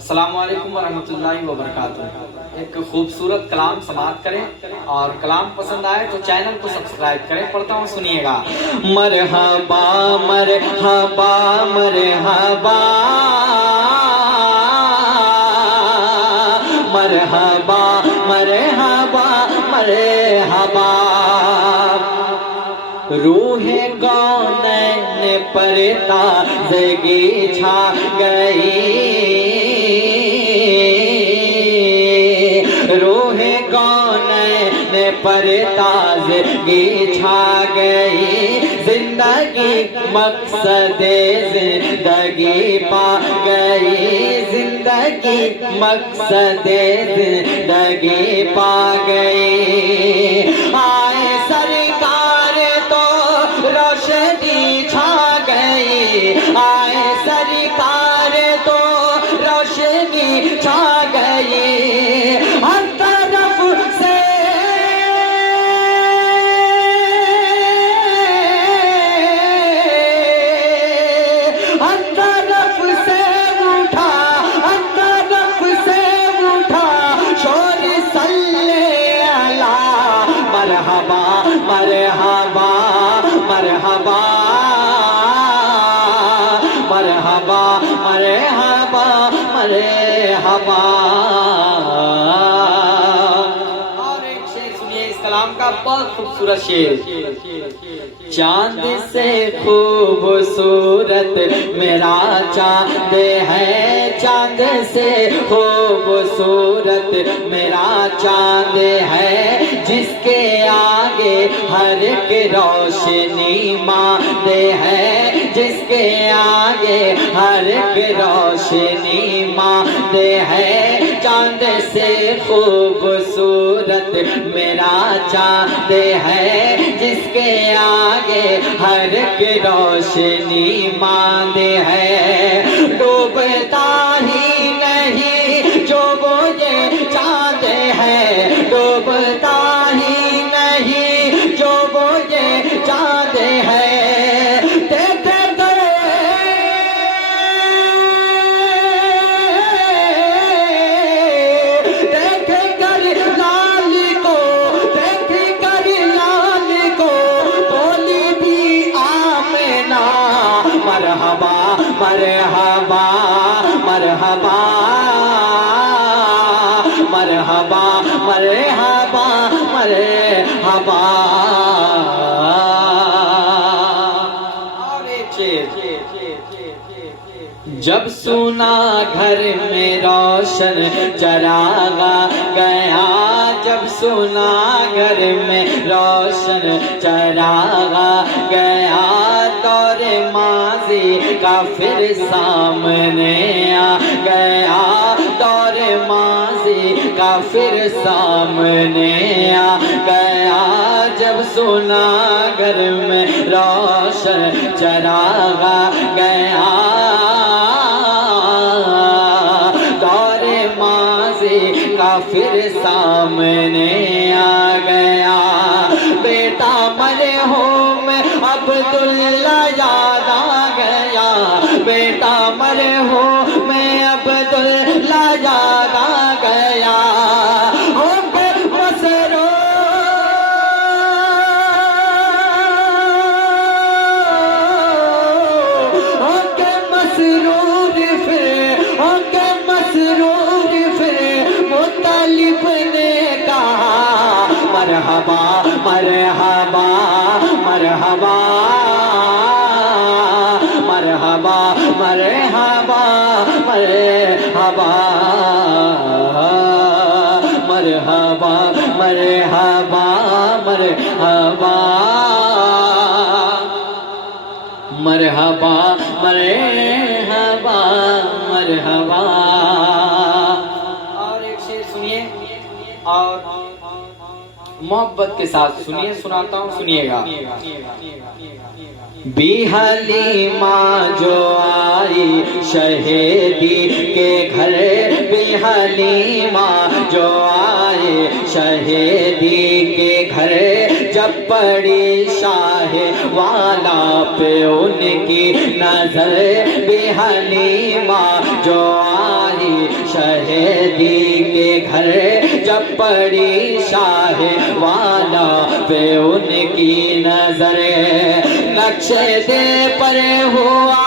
السلام علیکم ورحمۃ اللہ وبرکاتہ۔ ایک خوبصورت کلام سماعت کریں اور کلام پسند آئے تو چینل کو سبسکرائب کریں۔ پڑھتا ہوں، سنیے گا۔ مرحبا مرحبا مرحبا مرحبا مرحبا مرحبا، روح کونین پر تازگی چھا گئی، روح کونین پر تازگی چھا گئی، زندگی مقصد زندگی پا گئی، زندگی مقصد زندگی پا گئی، آئے سرکار تو روشنی چھا گئی، آئے سرکار تو روشنی چھا گئی، ہر طرف سے ہر طرف سے اٹھا، ہر طرف سے اٹھا شور صلی اللہ، مرحبا مرحبا مرحبا مرحبا مرحبا مرحبا۔ اور ایک شعر سنیے اس کلام کا، بہت خوبصورت شعر۔ چاند سے خوبصورت میرا چاند ہے، چاند سے خوبصورت میرا چاند ہے، جس کے آگے ہر ایک روشنی ماند ہے، جس کے آگے ہر ایک روشنی ماند ہے، چاند سے خوبصورت میرا چاند ہے، جس کے آگے ہر ایک روشنی ماند ہے، ڈوبتا ہی نہیں جو وہ یہ چاند ہے، ڈوبتا ہی نہیں جو وہ یہ چاند ہے، مرحبا مرحبا مرحبا مرحبا مرحبا مرحبا۔ جب سنا گھر میں روشن چراغا گیا، جب سنا گھر میں روشن چراغا گیا، دور ماضی کا پھر سامنے آ گیا، دور ماضی کا پھر سامنے آ گیا، جب سنا گھر میں روشن چراغا گیا، دور ماضی کا پھر سامنے آ گیا، بیٹا مرے ہو میں عبداللہ یاد آ گیا، بیٹا مرے ہو میں عبداللہ یاد آ گیا، مرحبا مرحبا مرحبا مرحبا مرحبا مرحبا مرحبا مرحبا مرحبا مرحبا مرحبا مرحبا۔ اور ایک شعر سنیے اور محبت کے ساتھ سنیے، سناتا ہوں، سنیے گا۔ بی حلیمہ جو آئی شہیدی کے گھر، بی حلیمہ جو آئی شہیدی کے گھر، جب پڑی شاہ والا پہ ان کی نظر، بی حلیمہ جو آئی شہدی کے گھر جب پڑی شاہ والا پہ ان کی نظر نقش دے پر ہوا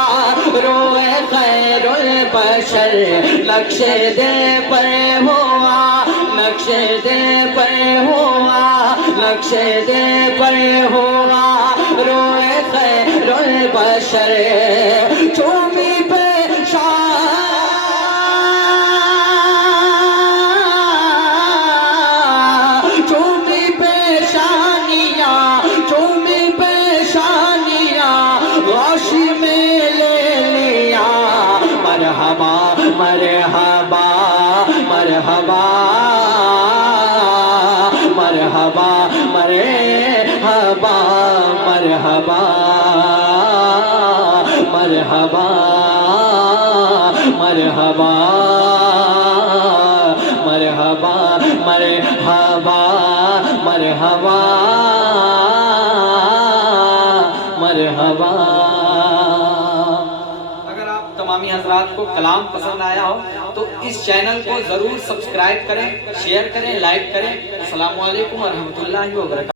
روئے خیر البشر نقش دے پر ہوا نقش دے پر ہوا نقش دے پر ہوا روئے خیر البشر چومی پہ چومی پیشانیاں چومی پیشانیاں غوثی میں لے لیا مرحبا مرحبا مرحبا مرحبا مرحبا مرحبا مرحبا مرحبا مرحبا مرحبا مرحبا مرحبا اگر آپ تمامی حضرات کو کلام پسند آیا ہو تو اس چینل کو ضرور سبسکرائب کریں، شیئر کریں، لائک کریں۔ السلام علیکم ورحمۃ اللہ وبرکاتہ۔